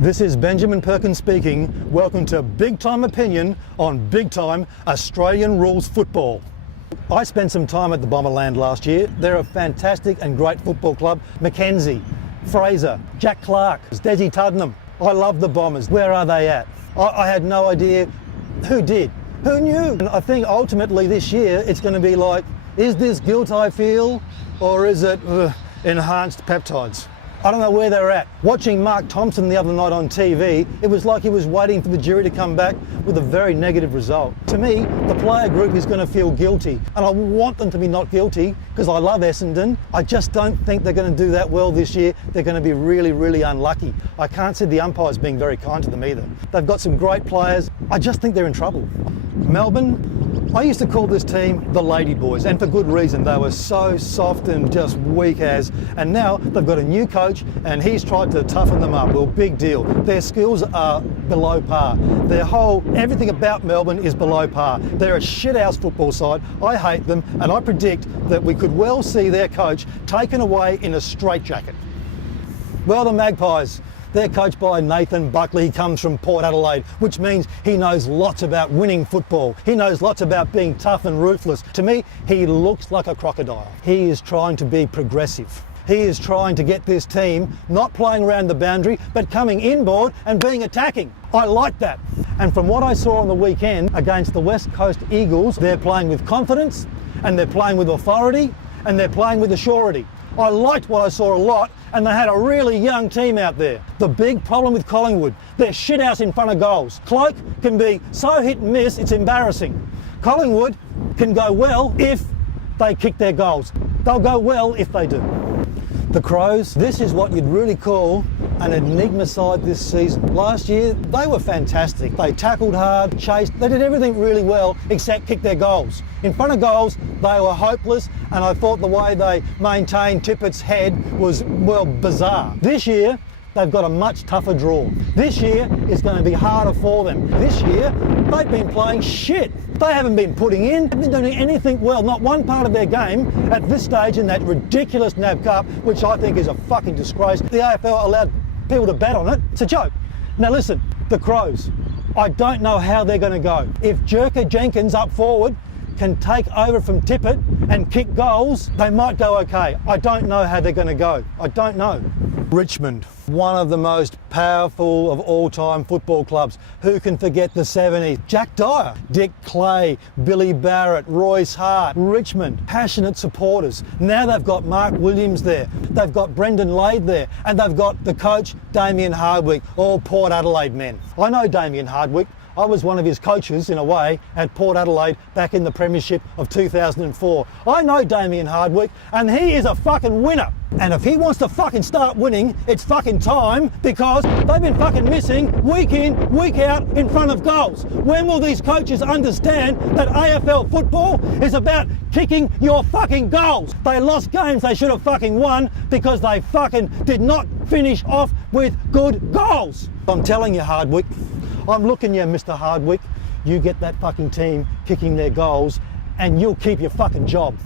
This is Benjamin Perkins speaking. Welcome to Big Time Opinion on Big Time Australian Rules Football. I spent some time at the Bomberland last year. They're a fantastic and great football club. Mackenzie, Fraser, Jack Clark, Desi Tuddenham. I love the Bombers. Where are they at? I had no idea. Who did? Who knew? And I think ultimately this year it's going to be like, is this guilt I feel or is it enhanced peptides? I don't know where they're at. Watching Mark Thompson the other night on TV, it was like he was waiting for the jury to come back with a very negative result. To me, the player group is going to feel guilty, and I want them to be not guilty because I love Essendon. I just don't think they're going to do that well this year. They're going to be really, really unlucky. I can't see the umpires being very kind to them either. They've got some great players. I just think they're in trouble. Melbourne, I used to call this team the Lady Boys, and for good reason. They were so soft and just weak as, and now they've got a new coach and he's tried to toughen them up. Well, big deal. Their skills are below par. Everything about Melbourne is below par. They're a shithouse football side. I hate them, and I predict that we could well see their coach taken away in a straitjacket. Well, the Magpies, they're coached by Nathan Buckley. He comes from Port Adelaide, which means he knows lots about winning football. He knows lots about being tough and ruthless. To me, he looks like a crocodile. He is trying to be progressive. He is trying to get this team not playing around the boundary, but coming inboard and being attacking. I like that. And from what I saw on the weekend against the West Coast Eagles, they're playing with confidence, and they're playing with authority, and they're playing with assurity. I liked what I saw a lot, and they had a really young team out there. The big problem with Collingwood, they're shithouse in front of goals. Cloak can be so hit and miss, it's embarrassing. Collingwood can go well if they kick their goals. They'll go well if they do. The Crows, this is what you'd really call an enigma side this season. Last year, they were fantastic. They tackled hard, chased, they did everything really well except kick their goals. In front of goals, they were hopeless, and I thought the way they maintained Tippett's head was, well, bizarre. This year, they've got a much tougher draw. This year is going to be harder for them. This year, they've been playing shit. They haven't been putting in, haven't been doing anything well, not one part of their game at this stage in that ridiculous NAB Cup, which I think is a fucking disgrace. The AFL allowed people to bet on it. It's a joke. Now listen, the Crows, I don't know how they're going to go. If Jerker Jenkins up forward can take over from Tippett and kick goals, they might go okay. I don't know how they're going to go. I don't know. Richmond, one of the most powerful of all-time football clubs. Who can forget the 70s? Jack Dyer, Dick Clay, Billy Barrett, Royce Hart. Richmond, passionate supporters. Now they've got Mark Williams there. They've got Brendan Lade there. And they've got the coach, Damien Hardwick, all Port Adelaide men. I know Damien Hardwick. I was one of his coaches, in a way, at Port Adelaide back in the premiership of 2004. I know Damien Hardwick, and he is a fucking winner. And if he wants to fucking start winning, it's fucking time, because they've been fucking missing week in, week out in front of goals. When will these coaches understand that AFL football is about kicking your fucking goals? They lost games they should have fucking won because they fucking did not finish off with good goals. I'm telling you, Hardwick, I'm looking you, Mr. Hardwick. You get that fucking team kicking their goals and you'll keep your fucking job.